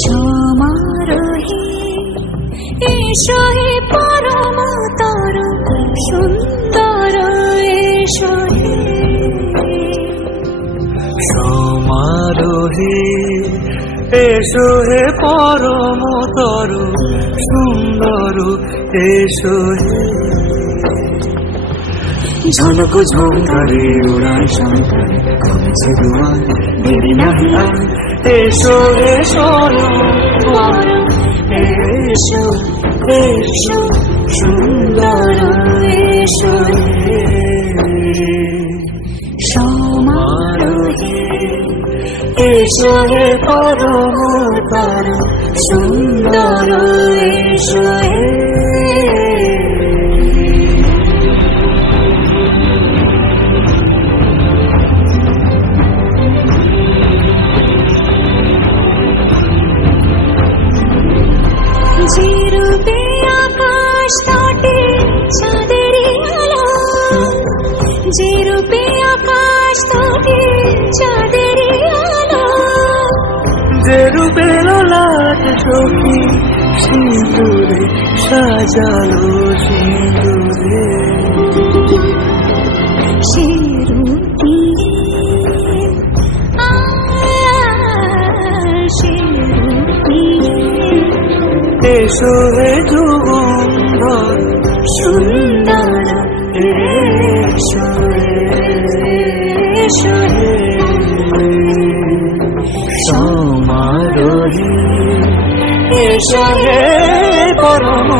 সমারোহে এসো হে পরমতর সুন্দর এসো হে। সমারোহে এসো হে পরমতর সুন্দর এসো হে। ঝলক ঝঙ্কারে উড়ায় সন্তানে কমেছে দুয়ার দেরি নাহি আর। এসো এসো এসো এসো সুন্দর এসো হে। সমারোহে এসো হে পরমতর সুন্দর এসো হে। যে রূপে আকাশ তটে চাঁদেরই আলো, যে রূপে আকাশ তটে চাঁদেরই আলো, যে রূপে লাট সখী সিঁদুরে সাজালো সিঁদুরে। সে রূপী সে রূপী এসো হে যুগন্ধর সুন্দর এসো এসো হে। সমারোহে এসো হে পরম